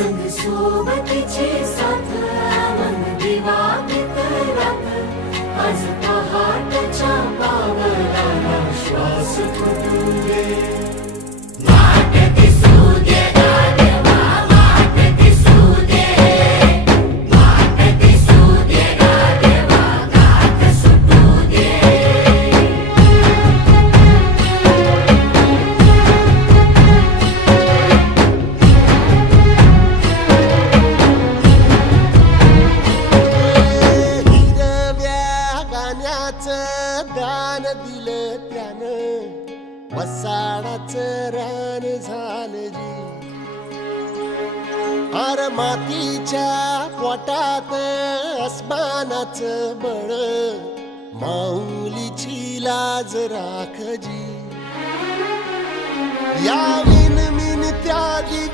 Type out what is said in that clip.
संग सोबतीची साथ मन दिवाळीत रात आज पहाटच्या पावलाला श्वास फुटू दे वाट दिसू दे गाढवा वाट दिसू दे वाट दिसू दे गाढवा गाठ सुटू दे दान दिलं त्यानं वसाडाचं रान झालं जी अर मातीच्या पोटात अस्मानाचं बळ माऊलीची लाज राख जी या विन मिन त्यागी